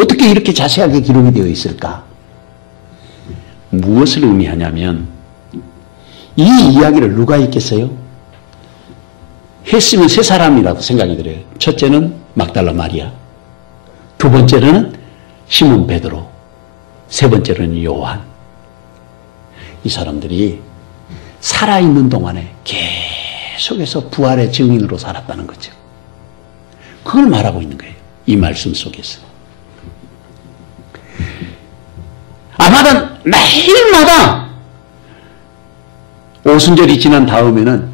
어떻게 이렇게 자세하게 기록이 되어 있을까? 무엇을 의미하냐면 이 이야기를 누가 했겠어요? 했으면 세 사람이라고 생각이 들어요. 첫째는 막달라 마리아, 두 번째는 시몬 베드로, 세 번째는 요한. 이 사람들이 살아있는 동안에 계속해서 부활의 증인으로 살았다는 거죠. 그걸 말하고 있는 거예요. 이 말씀 속에서. 아마도 매일마다 오순절이 지난 다음에는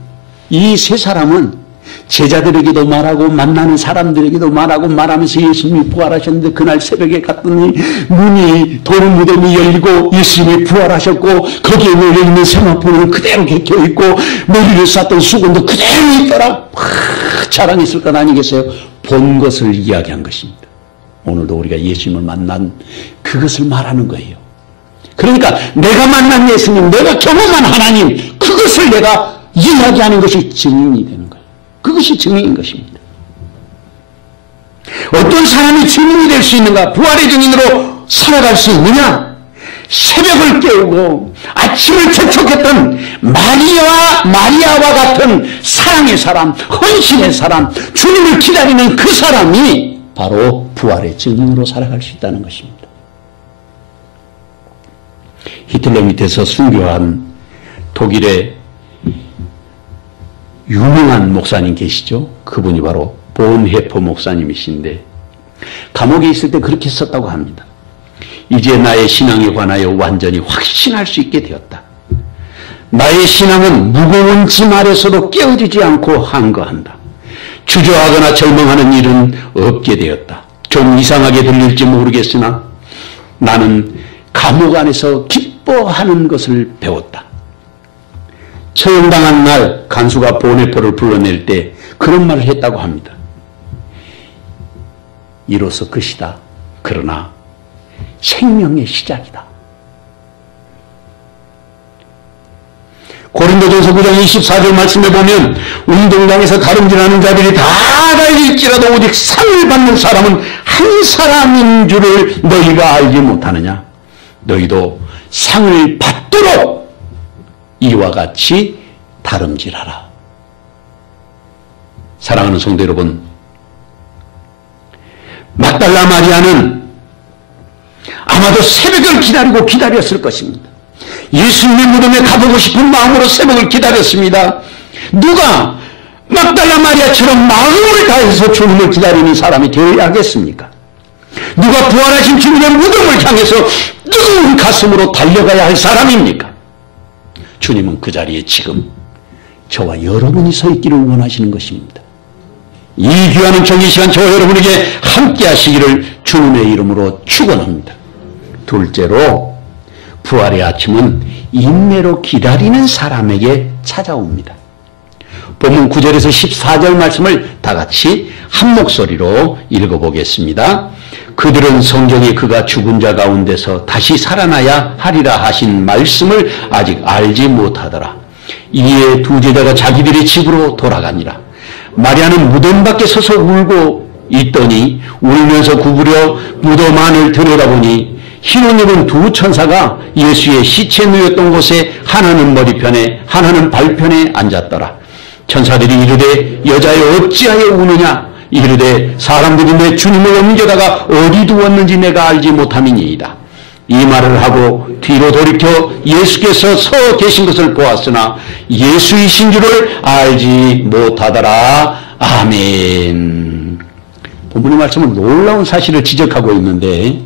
이 세 사람은 제자들에게도 말하고 만나는 사람들에게도 말하면서 예수님이 부활하셨는데 그날 새벽에 갔더니 문이 돌 무덤이 열리고 예수님이 부활하셨고 거기에 놓여있는 세마포는 그대로 객혀있고 머리를 쌌던 수건도 그대로 있더라. 자랑했을 것 아니겠어요? 본 것을 이야기한 것입니다. 오늘도 우리가 예수님을 만난 그것을 말하는 거예요. 그러니까 내가 만난 예수님, 내가 경험한 하나님, 그것을 내가 이야기하는 것이 증인이 되는 거예요. 그것이 증인인 것입니다. 어떤 사람이 증인이 될 수 있는가? 부활의 증인으로 살아갈 수 있느냐? 새벽을 깨우고 아침을 재촉했던 마리아와 같은 사랑의 사람, 헌신의 사람, 주님을 기다리는 그 사람이 바로 부활의 증인으로 살아갈 수 있다는 것입니다. 히틀러 밑에서 순교한 독일의 유명한 목사님 계시죠? 그분이 바로 본헤퍼 목사님이신데 감옥에 있을 때 그렇게 썼다고 합니다. 이제 나의 신앙에 관하여 완전히 확신할 수 있게 되었다. 나의 신앙은 무거운 짐 아래서도 깨어지지 않고 항거한다. 주저하거나 절망하는 일은 없게 되었다. 좀 이상하게 들릴지 모르겠으나 나는 감옥 안에서 기뻐하는 것을 배웠다. 처형당한 날 간수가 본헤퍼를 불러낼 때 그런 말을 했다고 합니다. 이로써 끝이다. 그러나 생명의 시작이다. 고린도전서 9장 24절 말씀에 보면 운동장에서 다름질하는 자들이 다 달릴지라도 오직 상을 받는 사람은 한 사람인 줄을 너희가 알지 못하느냐. 너희도 상을 받도록 이와 같이 다름질하라. 사랑하는 성도 여러분, 막달라 마리아는 아마도 새벽을 기다렸을 것입니다. 예수님의 무덤에 가보고 싶은 마음으로 새벽을 기다렸습니다. 누가 막달라 마리아처럼 마음을 다해서 주님을 기다리는 사람이 되어야 하겠습니까? 누가 부활하신 주님의 무덤을 향해서 뜨거운 가슴으로 달려가야 할 사람입니까? 주님은 그 자리에 지금 저와 여러분이 서 있기를 원하시는 것입니다. 이 귀한 정의 시간 저와 여러분에게 함께 하시기를 주님의 이름으로 축원합니다. 둘째로 부활의 아침은 인내로 기다리는 사람에게 찾아옵니다. 본문 9절에서 14절 말씀을 다 같이 한 목소리로 읽어보겠습니다. 그들은 성경에 그가 죽은 자 가운데서 다시 살아나야 하리라 하신 말씀을 아직 알지 못하더라. 이에 두 제자가 자기들의 집으로 돌아가니라. 마리아는 무덤 밖에 서서 울고 있더니 울면서 구부려 무덤 안을 들여다보니 흰 옷 입은 두 천사가 예수의 시체 누였던 곳에 하나는 머리편에 하나는 발편에 앉았더라. 천사들이 이르되 여자여 어찌하여 우느냐. 이르되 사람들이 내 주님을 옮겨다가 어디 두었는지 내가 알지 못함이니이다. 이 말을 하고 뒤로 돌이켜 예수께서 서 계신 것을 보았으나 예수이신 줄을 알지 못하더라. 아멘. 본문의 말씀은 놀라운 사실을 지적하고 있는데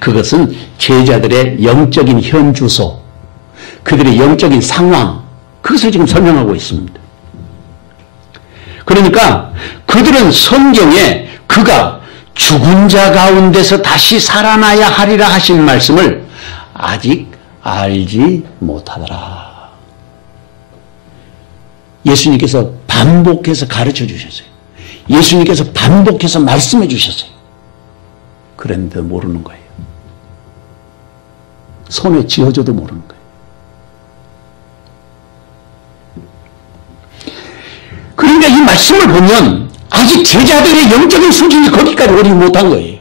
그것은 제자들의 영적인 현주소, 그들의 영적인 상황, 그것을 지금 설명하고 있습니다. 그러니까 그들은 성경에 그가 죽은 자 가운데서 다시 살아나야 하리라 하신 말씀을 아직 알지 못하더라. 예수님께서 반복해서 가르쳐 주셨어요. 예수님께서 반복해서 말씀해 주셨어요. 그런데 모르는 거예요. 손에 쥐어줘도 모르는 거예요. 그러니까 이 말씀을 보면 아직 제자들의 영적인 수준이 거기까지 오지 못한 거예요.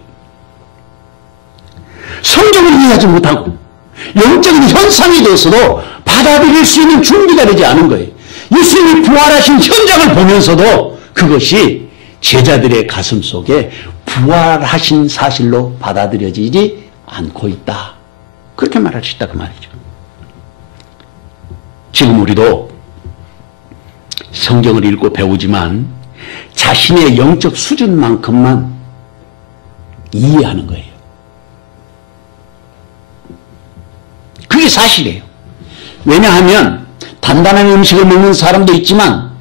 받아들이지 못하고 영적인 현상이 되어서도 받아들일 수 있는 준비가 되지 않은 거예요. 예수님이 부활하신 현장을 보면서도 그것이 제자들의 가슴 속에 부활하신 사실로 받아들여지지 않고 있다. 그렇게 말할 수 있다 그 말이죠. 지금 우리도 성경을 읽고 배우지만 자신의 영적 수준만큼만 이해하는 거예요. 그게 사실이에요. 왜냐하면 단단한 음식을 먹는 사람도 있지만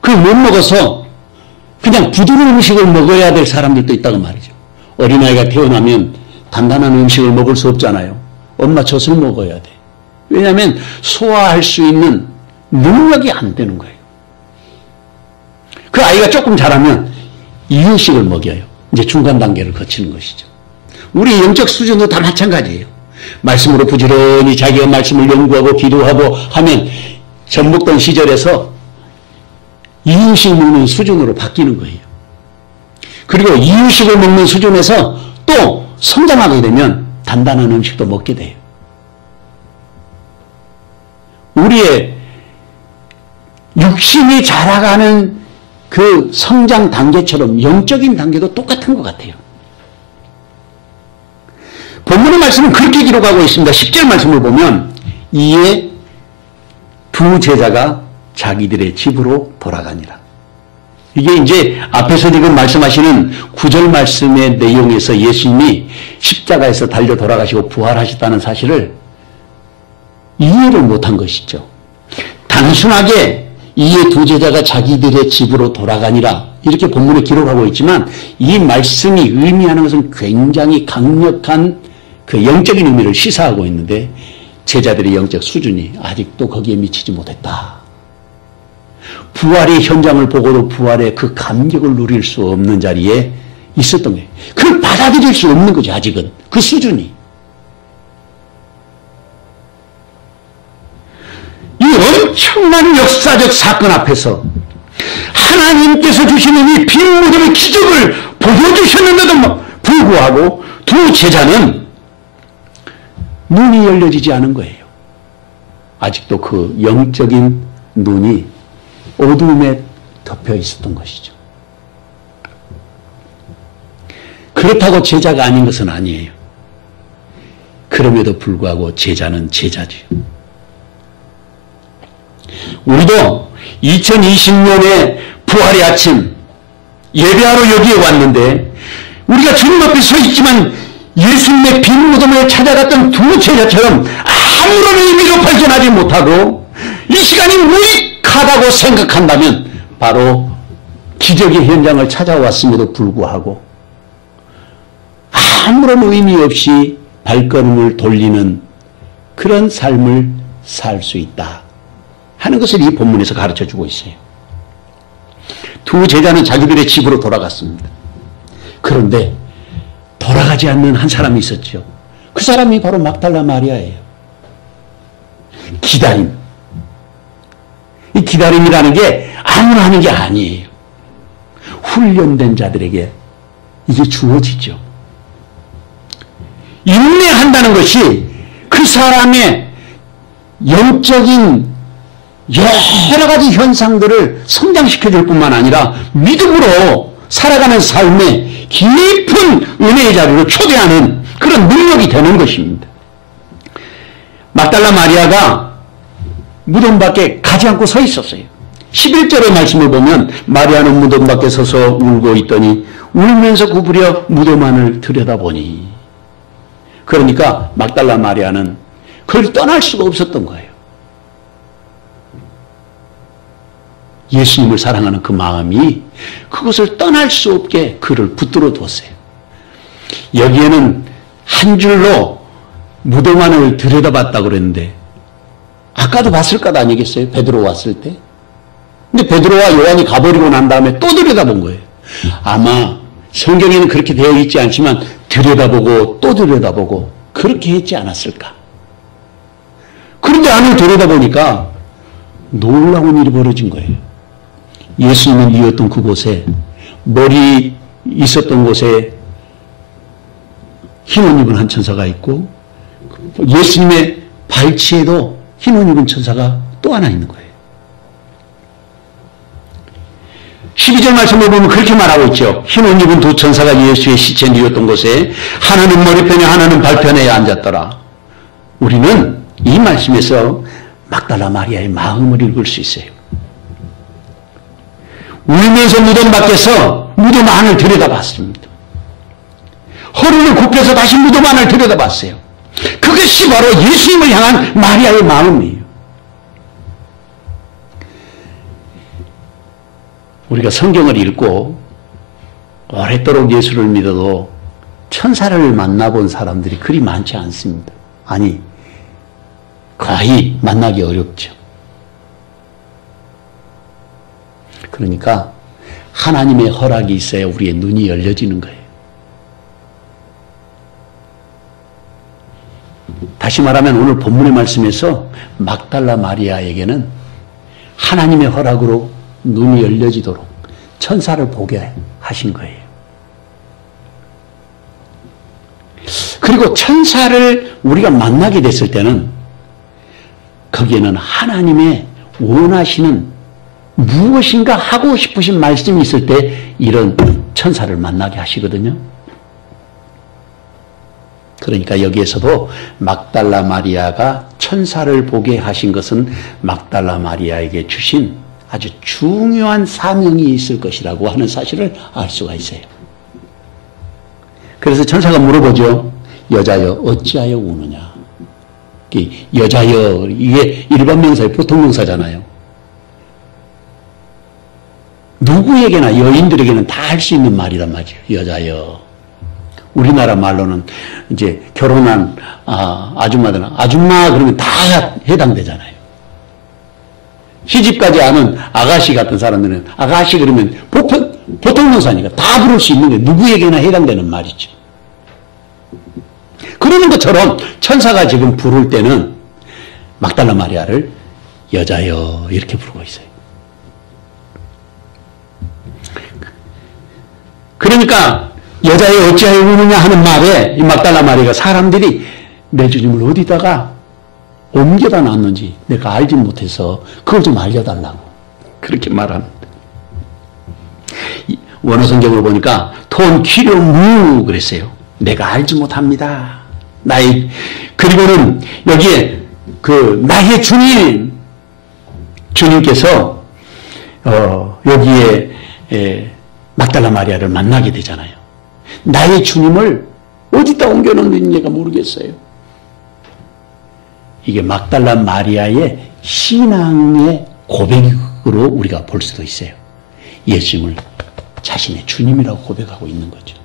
그걸 못 먹어서 그냥 부드러운 음식을 먹어야 될 사람들도 있다고 말이죠. 어린아이가 태어나면 단단한 음식을 먹을 수 없잖아요. 엄마 젖을 먹어야 돼. 왜냐하면 소화할 수 있는 능력이 안 되는 거예요. 그 아이가 조금 자라면 이유식을 먹여요. 이제 중간 단계를 거치는 것이죠. 우리 영적 수준도 다 마찬가지예요. 말씀으로 부지런히 자기가 말씀을 연구하고 기도하고 하면 젖 먹던 시절에서 이유식 먹는 수준으로 바뀌는 거예요. 그리고 이유식을 먹는 수준에서 또 성장하게 되면 단단한 음식도 먹게 돼요. 우리의 육신이 자라가는 그 성장 단계처럼 영적인 단계도 똑같은 것 같아요. 본문의 말씀은 그렇게 기록하고 있습니다. 10절 말씀을 보면 이에 두 제자가 자기들의 집으로 돌아가니라. 이게 이제 앞에서 지금 말씀하시는 9절 말씀의 내용에서 예수님이 십자가에서 달려 돌아가시고 부활하셨다는 사실을 이해를 못한 것이죠. 단순하게 이에 두 제자가 자기들의 집으로 돌아가니라 이렇게 본문에 기록하고 있지만 이 말씀이 의미하는 것은 굉장히 강력한 그 영적인 의미를 시사하고 있는데 제자들의 영적 수준이 아직도 거기에 미치지 못했다. 부활의 현장을 보고도 부활의 그 감격을 누릴 수 없는 자리에 있었던 거예요. 그걸 받아들일 수 없는 거죠. 아직은 그 수준이. 이 엄청난 역사적 사건 앞에서 하나님께서 주시는 이 빈 무덤의 기적을 보여주셨는데도 불구하고 두 제자는 눈이 열려지지 않은 거예요. 아직도 그 영적인 눈이 어두움에 덮여 있었던 것이죠. 그렇다고 제자가 아닌 것은 아니에요. 그럼에도 불구하고 제자는 제자지요. 우리도 2020년의 부활의 아침 예배하러 여기에 왔는데 우리가 주님 앞에 서 있지만 예수님의 빈 무덤을 찾아갔던 두 제자처럼 아무런 의미로 발견하지 못하고 이 시간이 무익하다고 생각한다면 바로 기적의 현장을 찾아왔음에도 불구하고 아무런 의미 없이 발걸음을 돌리는 그런 삶을 살 수 있다 하는 것을 이 본문에서 가르쳐주고 있어요. 두 제자는 자기들의 집으로 돌아갔습니다. 그런데 돌아가지 않는 한 사람이 있었죠. 그 사람이 바로 막달라 마리아예요. 기다림. 이 기다림이라는 게 아무나 하는 게 아니에요. 훈련된 자들에게 이게 주어지죠. 인내한다는 것이 그 사람의 영적인 여러 가지 현상들을 성장시켜줄 뿐만 아니라 믿음으로 살아가는 삶에 깊은 은혜의 자리로 초대하는 그런 능력이 되는 것입니다. 막달라 마리아가 무덤 밖에 가지 않고 서 있었어요. 11절의 말씀을 보면 마리아는 무덤 밖에 서서 울고 있더니 울면서 구부려 무덤 안을 들여다보니, 그러니까 막달라 마리아는 그걸 떠날 수가 없었던 거예요. 예수님을 사랑하는 그 마음이 그것을 떠날 수 없게 그를 붙들어 뒀어요. 여기에는 한 줄로 무덤 안을 들여다봤다고 그랬는데 아까도 봤을 것 아니겠어요? 베드로 왔을 때. 근데 베드로와 요한이 가버리고 난 다음에 또 들여다본 거예요. 아마 성경에는 그렇게 되어 있지 않지만 들여다보고 또 들여다보고 그렇게 했지 않았을까. 그런데 안을 들여다보니까 놀라운 일이 벌어진 거예요. 예수님은 이었던 그곳에, 머리 있었던 곳에 흰 옷 입은 한 천사가 있고 예수님의 발치에도 흰 옷 입은 천사가 또 하나 있는 거예요. 12절 말씀을 보면 그렇게 말하고 있죠. 흰 옷 입은 두 천사가 예수의 시체 누웠던 곳에 하나는 머리편에 하나는 발편에 앉았더라. 우리는 이 말씀에서 막달라 마리아의 마음을 읽을 수 있어요. 울면서 무덤 밖에서 무덤 안을 들여다봤습니다. 허리를 굽혀서 다시 무덤 안을 들여다봤어요. 그것이 바로 예수님을 향한 마리아의 마음이에요. 우리가 성경을 읽고 오랫도록 예수를 믿어도 천사를 만나본 사람들이 그리 많지 않습니다. 아니, 거의 만나기 어렵죠. 그러니까 하나님의 허락이 있어야 우리의 눈이 열려지는 거예요. 다시 말하면 오늘 본문의 말씀에서 막달라 마리아에게는 하나님의 허락으로 눈이 열려지도록 천사를 보게 하신 거예요. 그리고 천사를 우리가 만나게 됐을 때는 거기에는 하나님의 원하시는 무엇인가 하고 싶으신 말씀이 있을 때 이런 천사를 만나게 하시거든요. 그러니까 여기에서도 막달라 마리아가 천사를 보게 하신 것은 막달라 마리아에게 주신 아주 중요한 사명이 있을 것이라고 하는 사실을 알 수가 있어요. 그래서 천사가 물어보죠. 여자여 어찌하여 우느냐. 여자여 이게 일반 명사예요. 보통 명사잖아요. 누구에게나 여인들에게는 다 할 수 있는 말이란 말이에요. 여자여. 우리나라 말로는 이제 결혼한 아줌마들은 아줌마 그러면 다 해당되잖아요. 시집까지 아는 아가씨 같은 사람들은 아가씨 그러면 보통 명사니까 다 부를 수 있는 게 누구에게나 해당되는 말이죠. 그러는 것처럼 천사가 지금 부를 때는 막달라 마리아를 여자여 이렇게 부르고 있어요. 그러니까 여자여 어찌하여 우느냐 하는 말에 이 막달라 마리아가 사람들이 내 주님을 어디다가 옮겨다 놨는지 내가 알지 못해서 그걸 좀 알려달라고 그렇게 말합니다. 원어 성경을 보니까 톤 키료무 그랬어요. 내가 알지 못합니다. 그리고는 여기에 나의 주님께서 여기에 막달라 마리아를 만나게 되잖아요. 나의 주님을 어디다 옮겨놓는지 내가 모르겠어요. 이게 막달라 마리아의 신앙의 고백으로 우리가 볼 수도 있어요. 예수님을 자신의 주님이라고 고백하고 있는 거죠.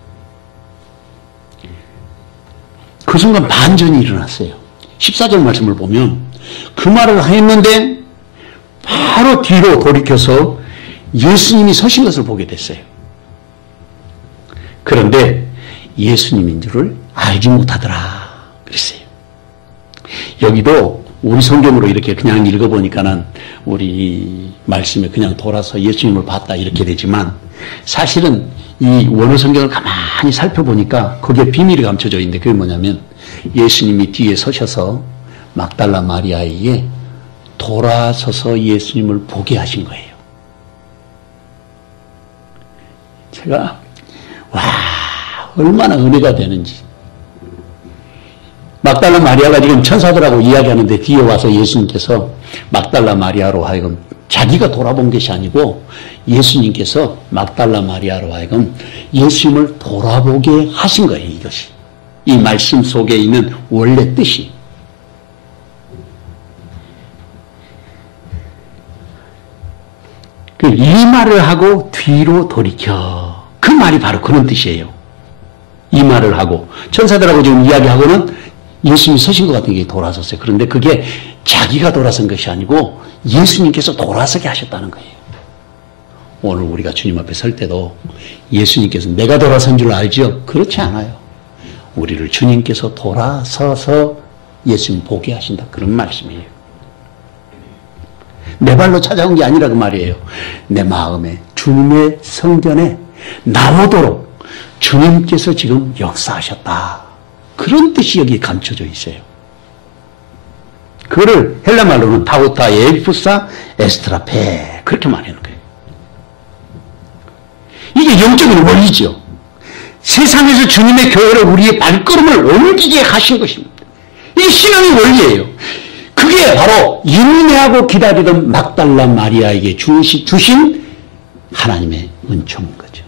그 순간 반전이 일어났어요. 14절 말씀을 보면 그 말을 했는데 바로 뒤로 돌이켜서 예수님이 서신 것을 보게 됐어요. 그런데 예수님인 줄을 알지 못하더라 그랬어요. 여기도 우리 성경으로 이렇게 그냥 읽어보니까는 우리 말씀에 그냥 돌아서 예수님을 봤다 이렇게 되지만 사실은 이 원어 성경을 가만히 살펴보니까 거기에 비밀이 감춰져 있는데 그게 뭐냐면 예수님이 뒤에 서셔서 막달라 마리아에게 돌아서서 예수님을 보게 하신 거예요. 제가 얼마나 은혜가 되는지. 막달라 마리아가 지금 천사들하고 이야기하는데 뒤에 와서 예수님께서 막달라 마리아로 하여금 자기가 돌아본 것이 아니고 예수님께서 막달라 마리아로 하여금 예수님을 돌아보게 하신 거예요. 이것이. 이 말씀 속에 있는 원래 뜻이. 이 말을 하고 뒤로 돌이켜. 그 말이 바로 그런 뜻이에요. 이 말을 하고 천사들하고 지금 이야기하고는 예수님이 서신 것 같은 게 돌아섰어요. 그런데 그게 자기가 돌아선 것이 아니고 예수님께서 돌아서게 하셨다는 거예요. 오늘 우리가 주님 앞에 설 때도 예수님께서 내가 돌아선 줄 알죠? 그렇지 않아요. 우리를 주님께서 돌아서서 예수님 보게 하신다. 그런 말씀이에요. 내 발로 찾아온 게 아니라 그 말이에요. 내 마음에 주님의 성전에 나오도록 주님께서 지금 역사하셨다. 그런 뜻이 여기 감춰져 있어요. 그거를 헬라 말로는 타우타 에프사 에스트라페 그렇게 말하는 거예요. 이게 영적인 원리죠. 세상에서 주님의 교회를 우리의 발걸음을 옮기게 하신 것입니다. 이게 신앙의 원리예요. 그게 바로 인내하고 기다리던 막달라 마리아에게 주신 하나님의 은총인 거죠.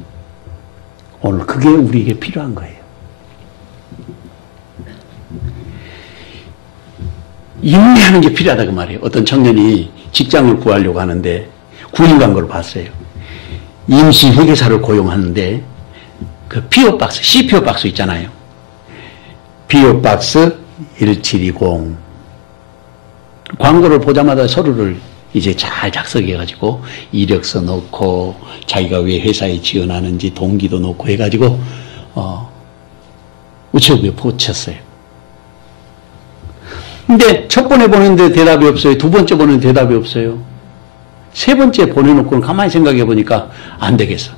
오늘 그게 우리에게 필요한 거예요. 인내하는 게 필요하다고 말이에요. 어떤 청년이 직장을 구하려고 하는데 구인 광고를 봤어요. 임시 회계사를 고용하는데 그 PO 박스, CPO 박스 있잖아요. PO 박스 1720 광고를 보자마자 서류를 이제 잘 작성해가지고 이력서 넣고 자기가 왜 회사에 지원하는지 동기도 넣고 해가지고 우체국에 보냈어요. 근데 첫 번에 보냈는데 대답이 없어요. 두 번째 보냈는데 대답이 없어요. 세 번째 보내놓고는 가만히 생각해 보니까 안 되겠어.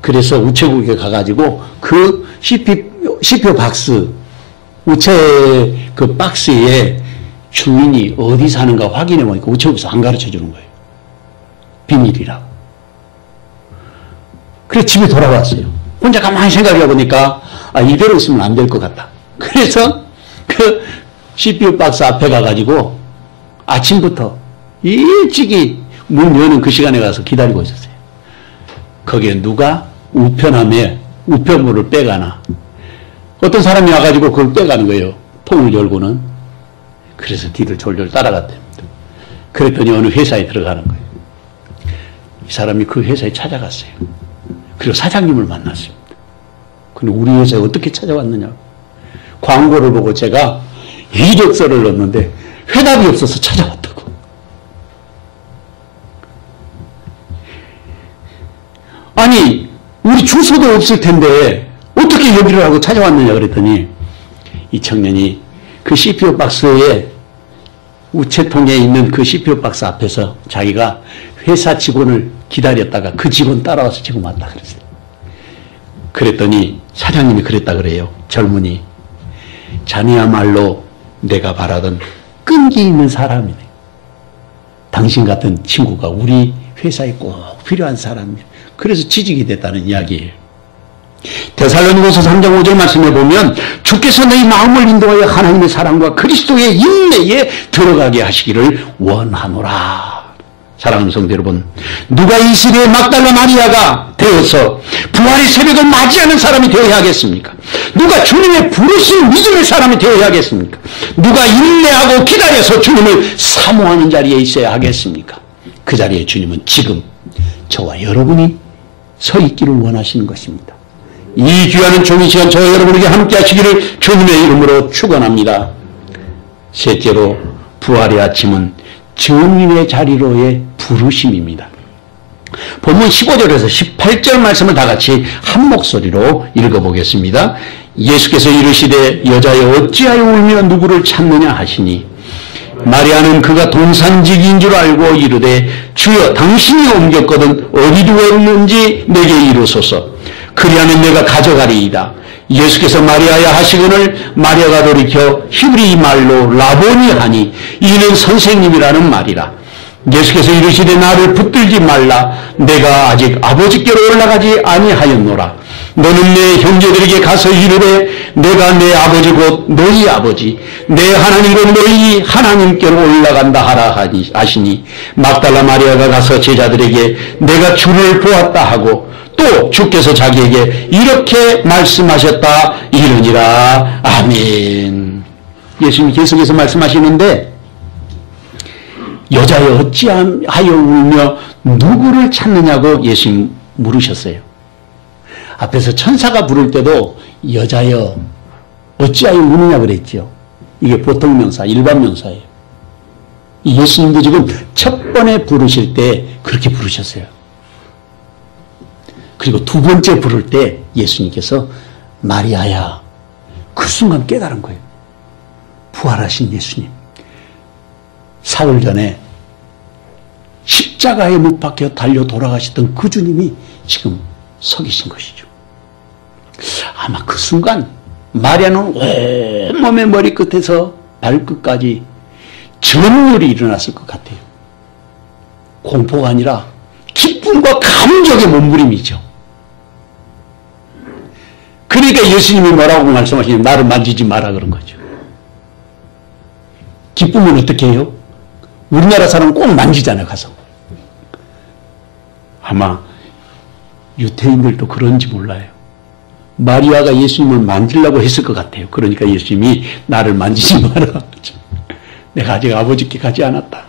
그래서 우체국에 가가지고 그 CPO 박스 우체 그 박스에 주인이 어디 사는가 확인해 보니까 우체국에서 안 가르쳐 주는 거예요. 비밀이라고. 그래서 집에 돌아왔어요. 혼자 가만히 생각해 보니까 이대로 있으면 안 될 것 같다. 그래서 그 CPU 박스 앞에 가가지고 아침부터 일찍이 문 여는 그 시간에 가서 기다리고 있었어요. 거기에 누가 우편물을 빼가나. 어떤 사람이 와가지고 그걸 빼가는 거예요. 통을 열고는. 그래서 뒤를 졸졸 따라갔답니다. 그랬더니 어느 회사에 들어가는 거예요. 이 사람이 그 회사에 찾아갔어요. 그리고 사장님을 만났습니다. 근데 우리 회사에 어떻게 찾아왔느냐. 광고를 보고 제가 이력서를 넣었는데 회답이 없어서 찾아왔다고. 아니 우리 주소도 없을 텐데 어떻게 여기를 하고 찾아왔느냐 그랬더니 이 청년이 그 CPU 박스에 우체통에 있는 그 CPU 박스 앞에서 자기가 회사 직원을 기다렸다가 그 직원 따라와서 지금 왔다 그랬어요. 그랬더니 사장님이 그랬다 그래요. 젊은이 자네야말로 내가 바라던 끈기 있는 사람이네. 당신 같은 친구가 우리 회사에 꼭 필요한 사람이에요. 그래서 취직이 됐다는 이야기예요. 데살로니가서 3장 5절 말씀에 보면 주께서 너희 마음을 인도하여 하나님의 사랑과 그리스도의 인내에 들어가게 하시기를 원하노라. 사랑하는 성도 여러분, 누가 이 시대에 막달라 마리아가 되어서 부활의 새벽을 맞이하는 사람이 되어야 하겠습니까? 누가 주님의 부르신 믿음의 사람이 되어야 하겠습니까? 누가 인내하고 기다려서 주님을 사모하는 자리에 있어야 하겠습니까? 그 자리에 주님은 지금 저와 여러분이 서 있기를 원하시는 것입니다. 이 귀한 좋은 시간 저와 여러분에게 함께 하시기를 주님의 이름으로 축원합니다. 셋째로 부활의 아침은 증인의 자리로의 부르심입니다. 본문 15절에서 18절 말씀을 다 같이 한 목소리로 읽어보겠습니다. 예수께서 이르시되 여자여 어찌하여 울며 누구를 찾느냐 하시니 마리아는 그가 동산직인 줄 알고 이르되 주여 당신이 옮겼거든 어디 두었는지 내게 이르소서. 그리하면 내가 가져가리이다. 예수께서 마리아야 하시거늘 마리아가 돌이켜 히브리 말로 라보니 하니 이는 선생님이라는 말이라. 예수께서 이르시되 나를 붙들지 말라. 내가 아직 아버지께로 올라가지 아니하였노라. 너는 내 형제들에게 가서 이르되 내가 내 아버지 곧 너희 아버지 내 하나님 곧 너희 하나님께로 올라간다 하라 하시니 막달라 마리아가 가서 제자들에게 내가 주를 보았다 하고 또 주께서 자기에게 이렇게 말씀하셨다 이르니라. 아멘. 예수님이 계속해서 말씀하시는데 여자여 어찌하여 울며 누구를 찾느냐고 예수님 물으셨어요. 앞에서 천사가 부를 때도 여자여 어찌하여 우느냐 그랬죠. 이게 보통 명사, 일반 명사예요. 예수님도 지금 첫 번에 부르실 때 그렇게 부르셨어요. 그리고 두 번째 부를 때 예수님께서 마리아야. 그 순간 깨달은 거예요. 부활하신 예수님. 사흘 전에 십자가에 못 박혀 달려 돌아가셨던 그 주님이 지금 서 계신 것이죠. 아마 그 순간 마리아는 온몸의 머리끝에서 발끝까지 전율이 일어났을 것 같아요. 공포가 아니라 기쁨과 감격의 몸부림이죠. 그러니까 예수님이 뭐라고 말씀하시냐면 나를 만지지 마라 그런 거죠. 기쁨은 어떻게 해요? 우리나라 사람은 꼭 만지잖아요, 가서. 아마 유태인들도 그런지 몰라요. 마리아가 예수님을 만지려고 했을 것 같아요. 그러니까 예수님이 나를 만지지 마라. 내가 아직 아버지께 가지 않았다.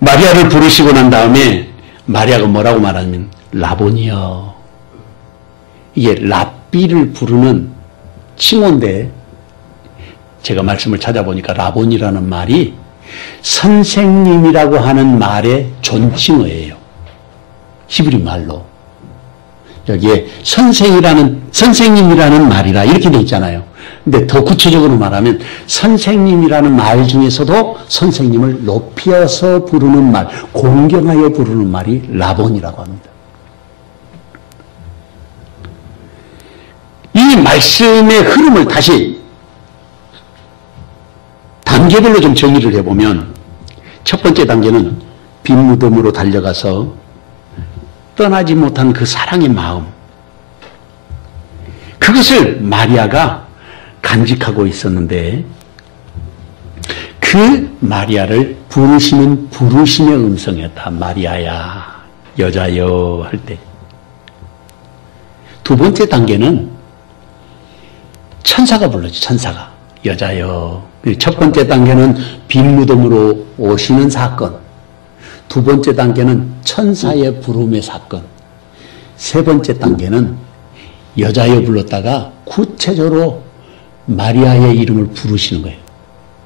마리아를 부르시고 난 다음에 마리아가 뭐라고 말하냐면 라보니여. 이게 랍비를 부르는 칭호인데 제가 말씀을 찾아보니까 라본이라는 말이 선생님이라고 하는 말의 존칭어예요. 히브리 말로. 여기에 선생님이라는 말이라 이렇게 돼 있잖아요. 근데 더 구체적으로 말하면 선생님이라는 말 중에서도 선생님을 높여서 부르는 말, 공경하여 부르는 말이 라본이라고 합니다. 이 말씀의 흐름을 다시 단계별로 좀 정리를 해보면 첫 번째 단계는 빈 무덤으로 달려가서 떠나지 못한 그 사랑의 마음, 그것을 마리아가 간직하고 있었는데 그 마리아를 부르시는 부르심의 음성이었다. 마리아야, 여자여 할 때. 두 번째 단계는 천사가 불렀죠. 천사가. 여자여. 첫 번째 단계는 빈 무덤으로 오시는 사건. 두 번째 단계는 천사의 부름의 사건. 세 번째 단계는 여자여 불렀다가 구체적으로 마리아의 이름을 부르시는 거예요.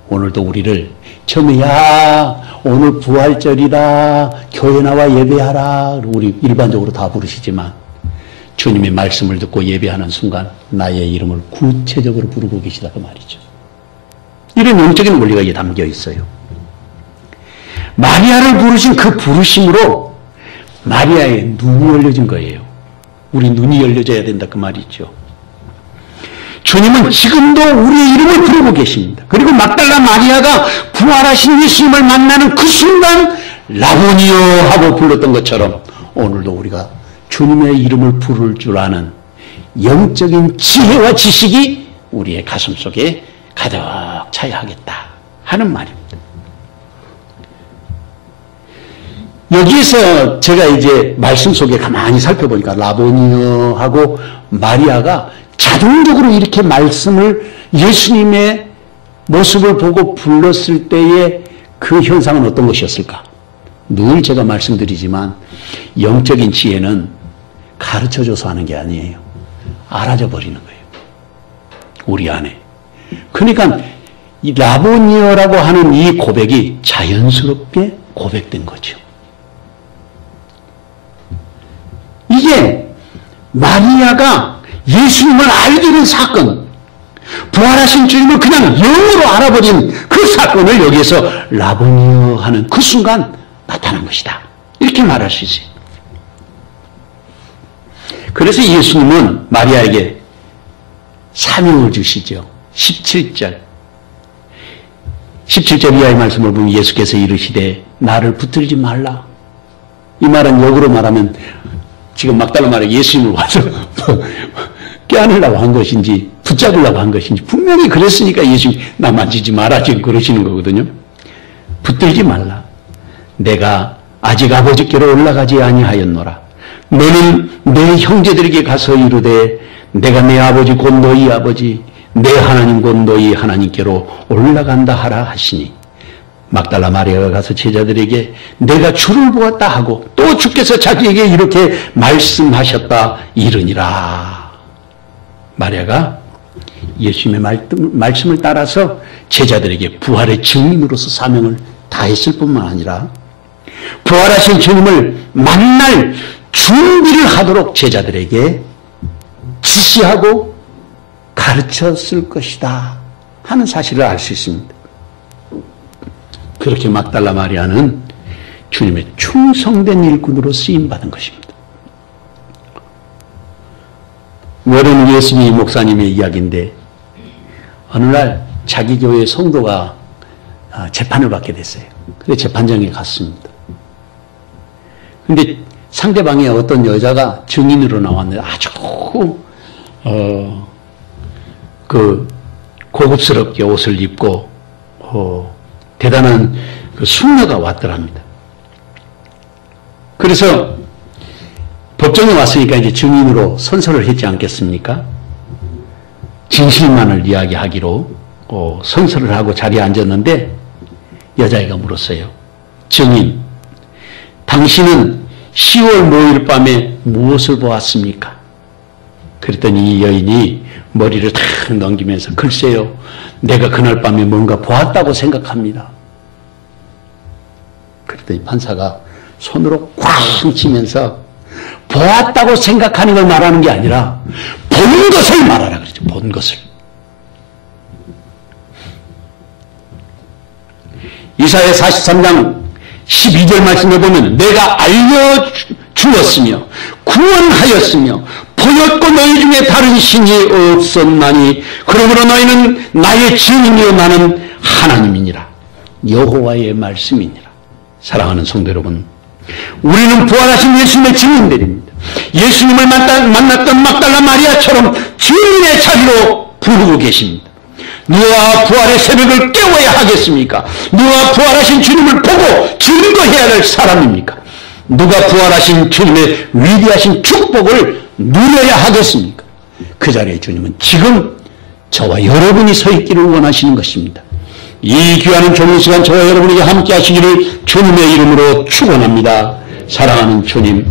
오늘도 우리를 처음에 야 오늘 부활절이다 교회 나와 예배하라 우리 일반적으로 다 부르시지만 주님의 말씀을 듣고 예배하는 순간 나의 이름을 구체적으로 부르고 계시다 그 말이죠. 이런 영적인 원리가 이게 담겨 있어요. 마리아를 부르신 그 부르심으로 마리아의 눈이 열려진 거예요. 우리 눈이 열려져야 된다 그 말이죠. 주님은 지금도 우리의 이름을 부르고 계십니다. 그리고 막달라 마리아가 부활하신 예수님을 만나는 그 순간 라보니여 하고 불렀던 것처럼 오늘도 우리가 주님의 이름을 부를 줄 아는 영적인 지혜와 지식이 우리의 가슴 속에 가득 차야 하겠다 하는 말입니다. 여기에서 제가 이제 말씀 속에 가만히 살펴보니까 라보니여 하고 마리아가 자동적으로 이렇게 말씀을 예수님의 모습을 보고 불렀을 때의 그 현상은 어떤 것이었을까? 늘 제가 말씀드리지만 영적인 지혜는 가르쳐줘서 하는 게 아니에요. 알아져 버리는 거예요. 우리 안에. 그러니까 이 라보니어라고 하는 이 고백이 자연스럽게 고백된 거죠. 이게 마리아가 예수님을 알게 된 사건, 부활하신 주님을 그냥 영으로 알아버린 그 사건을 여기에서 라보니어 하는 그 순간 나타난 것이다. 이렇게 말할 수 있어요. 그래서 예수님은 마리아에게 사명을 주시죠. 17절 이하의 말씀을 보면 예수께서 이르시되 나를 붙들지 말라. 이 말은 역으로 말하면 지금 막달라 말에 예수님을 와서 껴안으려고 한 것인지 붙잡으려고 한 것인지 분명히 그랬으니까 예수님 나 만지지 마라 지금 그러시는 거거든요. 붙들지 말라. 내가 아직 아버지께로 올라가지 아니하였노라. 너는 내 형제들에게 가서 이르되 내가 내 아버지 곧 너희 아버지 내 하나님 곧 너희 하나님께로 올라간다 하라 하시니 막달라 마리아가 가서 제자들에게 내가 주를 보았다 하고 또 주께서 자기에게 이렇게 말씀하셨다 이르니라. 마리아가 예수님의 말씀을 따라서 제자들에게 부활의 증인으로서 사명을 다했을 뿐만 아니라 부활하신 주님을 만날 준비를 하도록 제자들에게 지시하고 가르쳤을 것이다 하는 사실을 알 수 있습니다. 그렇게 막달라 마리아는 주님의 충성된 일꾼으로 쓰임받은 것입니다. 모르는 예수미 목사님의 이야기인데 어느 날 자기 교회 성도가 재판을 받게 됐어요. 그래서 재판장에 갔습니다. 근데 상대방의 어떤 여자가 증인으로 나왔는데 아주 고급스럽게 옷을 입고 대단한 그 숙녀가 왔더랍니다. 그래서 법정에 왔으니까 이제 증인으로 선서를 했지 않겠습니까? 진실만을 이야기하기로 선서를 하고 자리에 앉았는데 여자애가 물었어요. 증인, 당신은 10월 5일 밤에 무엇을 보았습니까? 그랬더니 이 여인이 머리를 탁 넘기면서 글쎄요, 내가 그날 밤에 뭔가 보았다고 생각합니다. 그랬더니 판사가 손으로 꽝 치면서 보았다고 생각하는 걸 말하는 게 아니라 본 것을 말하라 그러죠. 본 것을. 이사야 43장 12절 말씀을 보면 내가 알려주었으며 구원하였으며 보였고 너희 중에 다른 신이 없었나니 그러므로 너희는 나의 증인이요 나는 하나님이니라. 여호와의 말씀이니라. 사랑하는 성도 여러분, 우리는 부활하신 예수님의 증인들입니다. 예수님을 만났던 막달라 마리아처럼 증인의 자리로 부르고 계십니다. 누가 부활의 새벽을 깨워야 하겠습니까? 누가 부활하신 주님을 보고 증거해야 할 사람입니까? 누가 부활하신 주님의 위대하신 축복을 누려야 하겠습니까? 그 자리에 주님은 지금 저와 여러분이 서 있기를 원하시는 것입니다. 이 귀한 좋은 시간 저와 여러분에게 함께 하시기를 주님의 이름으로 축원합니다. 사랑하는 주님,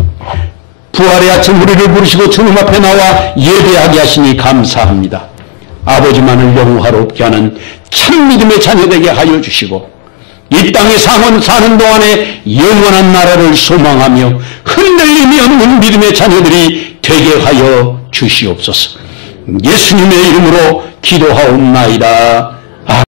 부활의 아침 우리를 부르시고 주님 앞에 나와 예배하게 하시니 감사합니다. 아버지만을 영화롭게 하는 참 믿음의 자녀되게 하여 주시고 이 땅에 사는 동안에 영원한 나라를 소망하며 흔들림이 없는 믿음의 자녀들이 되게 하여 주시옵소서. 예수님의 이름으로 기도하옵나이다.